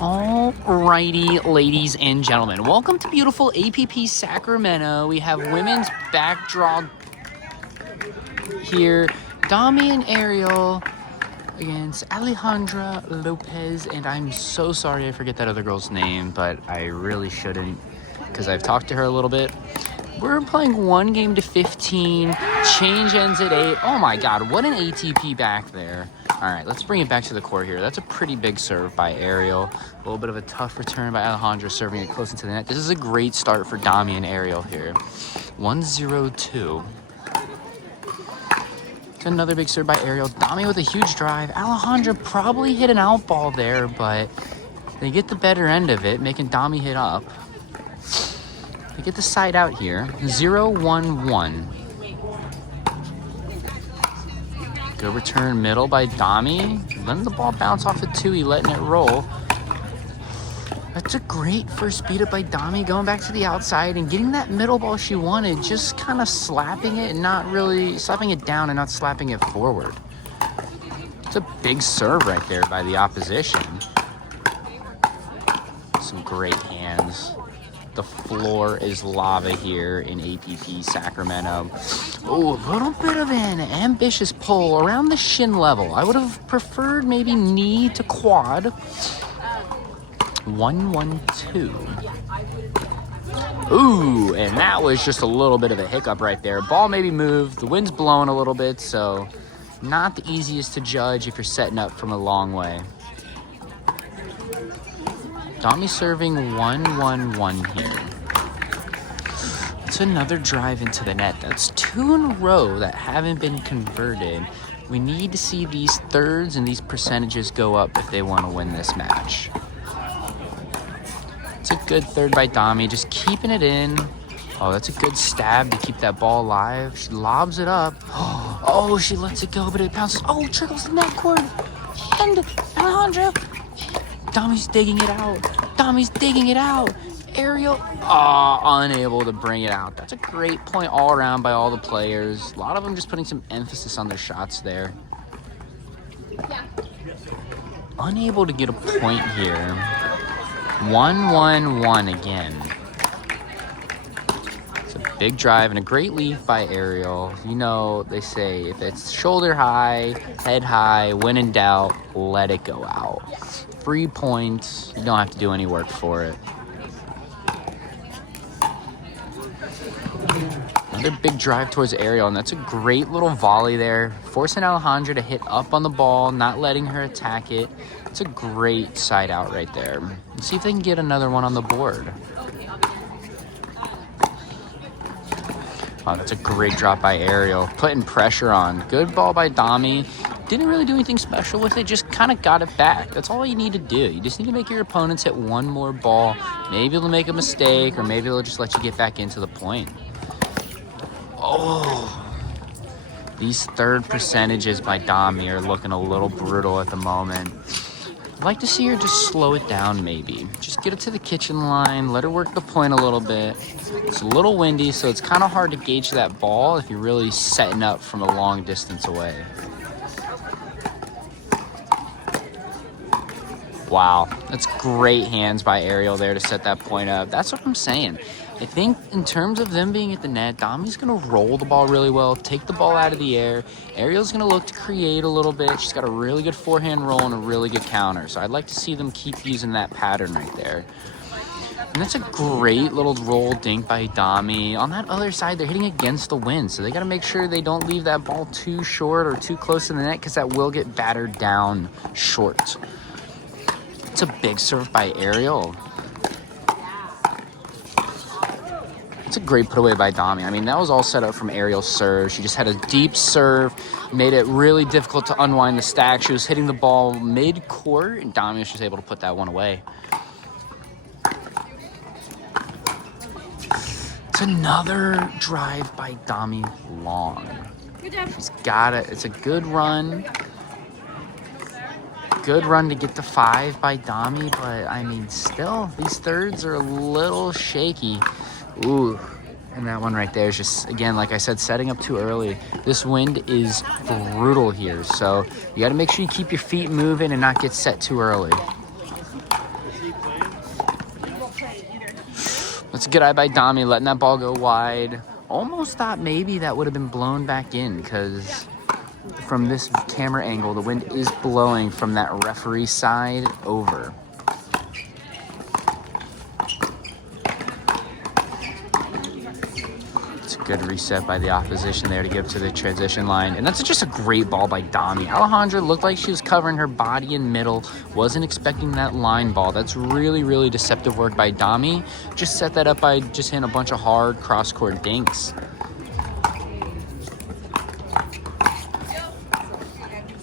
Alrighty, ladies and gentlemen, welcome to beautiful APP Sacramento. We have women's backdraw here. Domi and Ariel against Alejandra Lopez, and I'm so sorry I forget that other girl's name, but I really shouldn't because I've talked to her a little bit. We're playing 1 game to 15. Change ends at 8. Oh my god, what an ATP back there. Alright, let's bring it back to the court here. That's a pretty big serve by Ariel. A little bit of a tough return by Alejandra, serving it close into the net. This is a great start for Domi and Ariel here. 1-0-2. It's another big serve by Ariel. Domi with a huge drive. Alejandra probably hit an out ball there, but they get the better end of it, making Domi hit up. They get the side out here. 0-1-1. Good return middle by Domi. Letting the ball bounce off the Tui, letting it roll. That's a great first beat up by Domi, going back to the outside and getting that middle ball she wanted, just kind of slapping it and not really slapping it down and not slapping it forward. It's a big serve right there by the opposition. Some great hands. The floor is lava here in APP Sacramento. Oh, a little bit of an ambitious pull around the shin level. I would have preferred maybe knee to quad. 1-1-2. Ooh, and that was just a little bit of a hiccup right there. Ball maybe moved. The wind's blowing a little bit, so not the easiest to judge if you're setting up from a long way. Domi serving 1-1-1 here. It's another drive into the net. That's 2 in a row that haven't been converted. We need to see these thirds and these percentages go up if they want to win this match. It's a good third by Domi, just keeping it in. Oh, that's a good stab to keep that ball alive. She lobs it up. Oh, she lets it go, but it bounces. Oh, trickles the net cord. And Alejandra. Domi's digging it out. Domi's digging it out. Ariel, unable to bring it out. That's a great point all around by all the players. A lot of them just putting some emphasis on their shots there. Unable to get a point here. 1-1-1 again. It's a big drive and a great lead by Ariel. You know, they say if it's shoulder high, head high, when in doubt, let it go out. 3 points. You don't have to do any work for it. Another big drive towards Ariel, and that's a great little volley there. Forcing Alejandra to hit up on the ball, not letting her attack it. It's a great side out right there. Let's see if they can get another one on the board. Wow, that's a great drop by Ariel. Putting pressure on. Good ball by Domi. Didn't really do anything special with it, just kind of got it back. That's all you need to do. You just need to make your opponents hit one more ball. Maybe they'll make a mistake, or maybe they'll just let you get back into the point. Oh, these third percentages by Domi are looking a little brutal at the moment. I'd like to see her just slow it down maybe. Just get it to the kitchen line, let her work the point a little bit. It's a little windy, so it's kind of hard to gauge that ball if you're really setting up from a long distance away. Wow, that's great hands by Ariel there to set that point up. That's what I'm saying. I think in terms of them being at the net, Domi's going to roll the ball really well, take the ball out of the air. Ariel's going to look to create a little bit. She's got a really good forehand roll and a really good counter. So I'd like to see them keep using that pattern right there. And that's a great little roll dink by Domi. On that other side, they're hitting against the wind. So they got to make sure they don't leave that ball too short or too close to the net because that will get battered down short. It's a big serve by Ariel. It's a great put away by Domi. I mean, that was all set up from Ariel's serve. She just had a deep serve, made it really difficult to unwind the stack. She was hitting the ball mid-court, and Domi was just able to put that one away. It's another drive by Domi long. Good job. She's got it. It's a good run. Good run to get to 5 by Domi, but I mean, still, these thirds are a little shaky. Ooh, and that one right there is just, again, like I said, setting up too early. This wind is brutal here, so you got to make sure you keep your feet moving and not get set too early. That's a good eye by Domi, letting that ball go wide. Almost thought maybe that would have been blown back in because from this camera angle, the wind is blowing from that referee side over. It's a good reset by the opposition there to give to the transition line. And that's just a great ball by Domi. Alejandra looked like she was covering her body in middle. Wasn't expecting that line ball. That's really, really deceptive work by Domi. Just set that up by just hitting a bunch of hard cross-court dinks.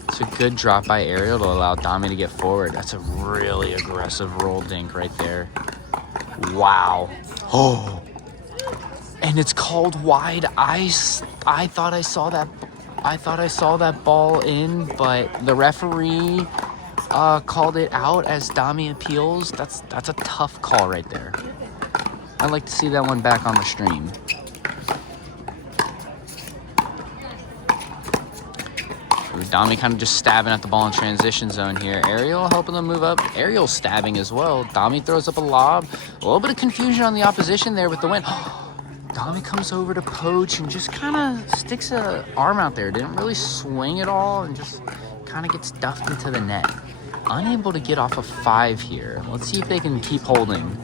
It's a good drop by Ariel to allow Domi to get forward. That's a really aggressive roll dink right there. Wow. Oh. And it's called wide. I thought I saw that ball in, but the referee called it out as Domi appeals. That's a tough call right there. I'd like to see that one back on the stream. Domi kind of just stabbing at the ball in transition zone here. Ariel helping them move up. Ariel stabbing as well. Domi throws up a lob. A little bit of confusion on the opposition there with the win. Domi comes over to poach and just kind of sticks an arm out there. Didn't really swing at all and just kind of gets stuffed into the net. Unable to get off a 5 here. Let's see if they can keep holding.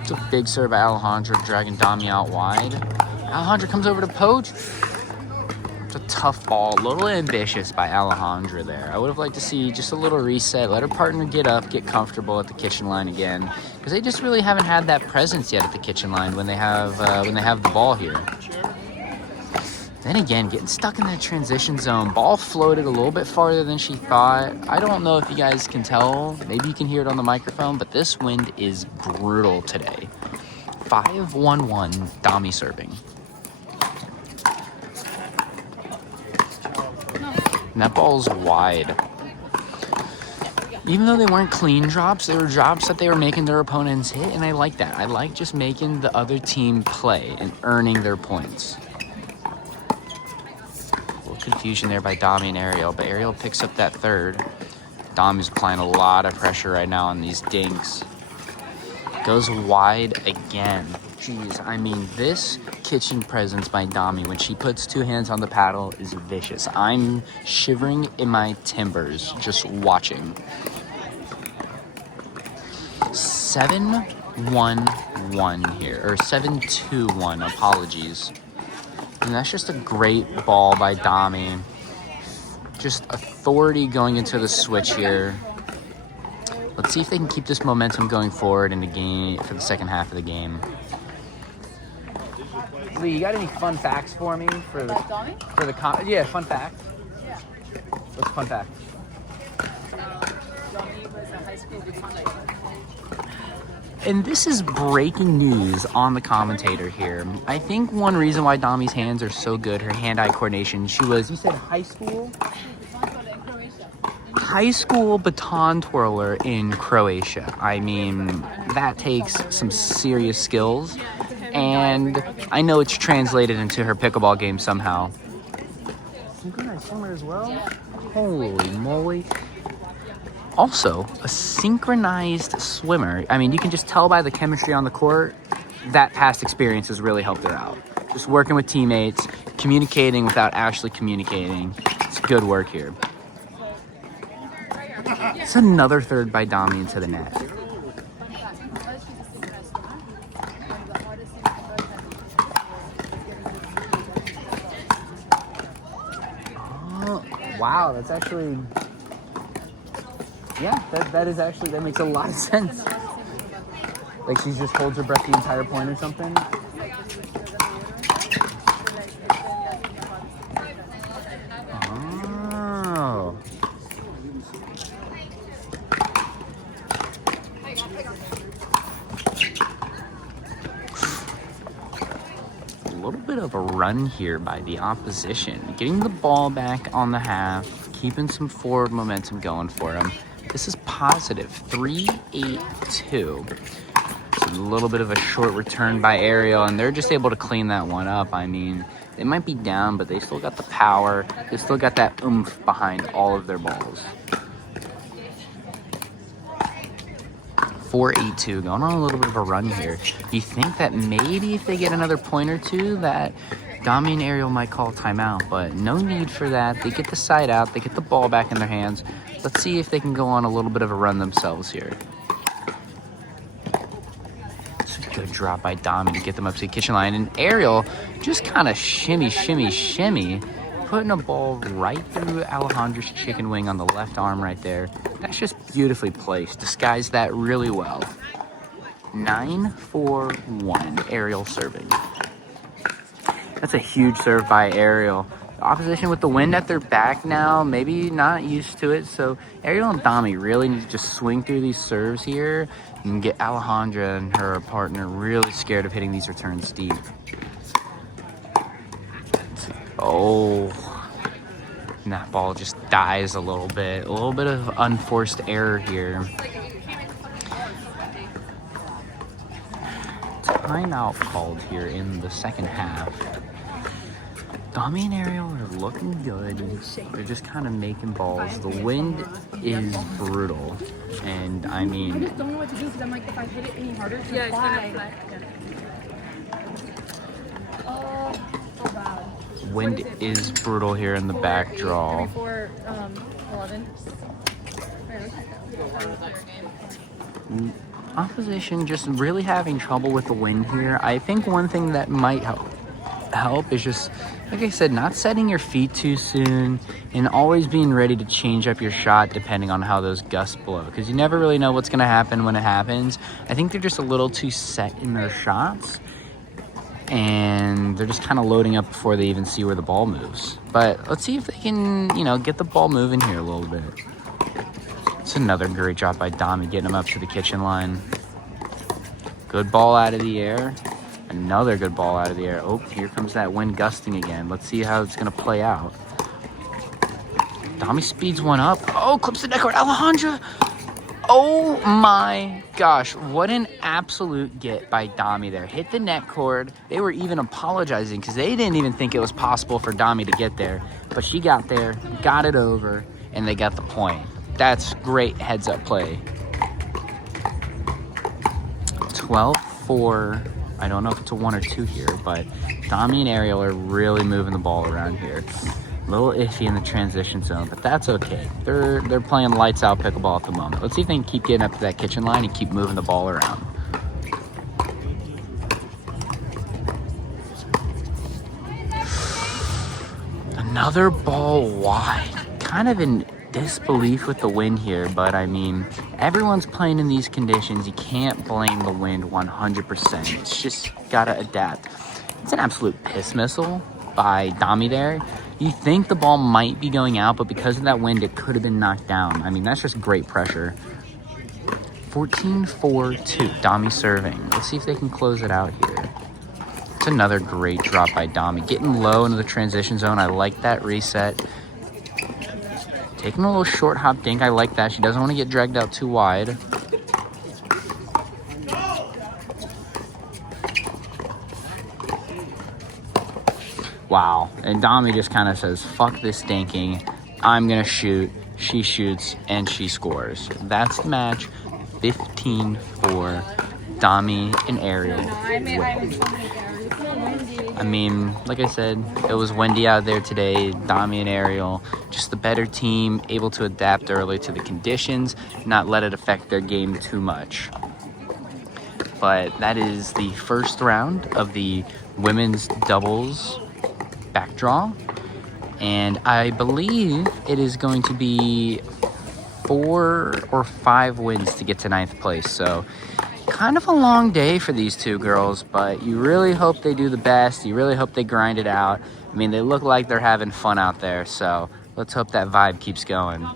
It's a big serve by Alejandra, dragging Domi out wide. Alejandra comes over to poach. It's a tough ball, a little ambitious by Alejandra there. I would have liked to see just a little reset, let her partner get up, get comfortable at the kitchen line again, because they just really haven't had that presence yet at the kitchen line when they have the ball here. Then again, getting stuck in that transition zone. Ball floated a little bit farther than she thought. I don't know if you guys can tell. Maybe you can hear it on the microphone, but this wind is brutal today. 5-1-1, Domi serving. And that ball's wide. Even though they weren't clean drops, they were drops that they were making their opponents hit, and I like that. I like just making the other team play and earning their points. A little confusion there by Domi and Ariel, but Ariel picks up that third. Domi's applying a lot of pressure right now on these dinks. Goes wide again. Jeez, I mean, this kitchen presence by Domi when she puts 2 hands on the paddle is vicious. I'm shivering in my timbers just watching. 7-1-1 here, or 7-2-1, apologies. And that's just a great ball by Domi. Just authority going into the switch here. Let's see if they can keep this momentum going forward in the game for the second half of the game. Lee, you got any fun facts for me yeah, fun fact. Yeah. What's a fun fact? Domi was a high school baton. And this is breaking news on the commentator here. I think one reason why Domi's hands are so good, her hand-eye coordination, you said high school? High school baton twirler in Croatia. I mean, that takes some serious skills. And I know it's translated into her pickleball game somehow. Synchronized swimmer as well? Holy moly. Also, a synchronized swimmer. I mean, you can just tell by the chemistry on the court that past experience has really helped her out. Just working with teammates, communicating without actually communicating. It's good work here. It's another third by Domi into the net. Wow, that's actually, yeah, that makes a lot of sense. Like she just holds her breath the entire point or something. Oh. A little bit of a run here by the opposition. Getting the ball back on the half, keeping some forward momentum going for them. This is positive, 3-8-2. It's a little bit of a short return by Ariel, and they're just able to clean that one up. I mean, they might be down, but they still got the power. They still got that oomph behind all of their balls. 4-8-2, going on a little bit of a run here. You think that maybe if they get another point or two that Domi and Ariel might call timeout, but no need for that. They get the side out, they get the ball back in their hands. Let's see if they can go on a little bit of a run themselves here. It's a good drop by Domi to get them up to the kitchen line, and Ariel just kind of shimmy, putting a ball right through Alejandra's chicken wing on the left arm right there. That's just beautifully placed. Disguised that really well. 9-4-1, Ariel serving. That's a huge serve by Ariel. The opposition with the wind at their back now, maybe not used to it. So Ariel and Domi really need to just swing through these serves here and get Alejandra and her partner really scared of hitting these returns deep. Oh, and that ball just dies a little bit of unforced error here. Timeout called here in the second half. Domi and Ariel are looking good. They're just kind of making balls. The wind is brutal, and I mean, I just don't know what to do because I'm like, if I hit it any harder, it's gonna fly. Oh, so bad. Wind is brutal here in the back draw. 11. Opposition just really having trouble with the wind here. I think one thing that might help is just, like I said, not setting your feet too soon and always being ready to change up your shot depending on how those gusts blow, because you never really know what's going to happen when it happens. I think they're just a little too set in their shots, and they're just kind of loading up before they even see where the ball moves. But let's see if they can, get the ball moving here a little bit. It's another great drop by Domi, getting him up to the kitchen line. Good ball out of the air. Another good ball out of the air. Oh, here comes that wind gusting again. Let's see how it's going to play out. Domi speeds one up. Oh, clips the net cord. Alejandra. Oh my gosh. What an absolute get by Domi there. Hit the net cord. They were even apologizing because they didn't even think it was possible for Domi to get there. But she got there, got it over, and they got the point. That's great heads-up play. 12-4. I don't know if it's a 1 or 2 here, but Domi and Ariel are really moving the ball around here. A little iffy in the transition zone, but that's okay. They're playing lights out pickleball at the moment. Let's see if they can keep getting up to that kitchen line and keep moving the ball around. Another ball wide. Kind of in disbelief with the wind here, but I mean, everyone's playing in these conditions. You can't blame the wind 100%. It's just gotta adapt. It's an absolute piss missile by Domi there. You think the ball might be going out, but because of that wind, it could have been knocked down. I mean, that's just great pressure. 14-4-2, Domi serving. Let's see if they can close it out here. It's another great drop by Domi. Getting low into the transition zone. I like that reset. Taking a little short hop dink. I like that. She doesn't want to get dragged out too wide. Wow. And Domi just kind of says, fuck this dinking. I'm going to shoot. She shoots and she scores. That's the match. 15-4. Domi and Ariel win. I mean, like I said, it was windy out there today. Domi and Ariel, just the better team, able to adapt early to the conditions, not let it affect their game too much. But that is the first round of the women's doubles back draw. And I believe it is going to be 4 or 5 wins to get to 9th place. So kind of a long day for these two girls, but you really hope they do the best. You really hope they grind it out. I mean, they look like they're having fun out there, so let's hope that vibe keeps going.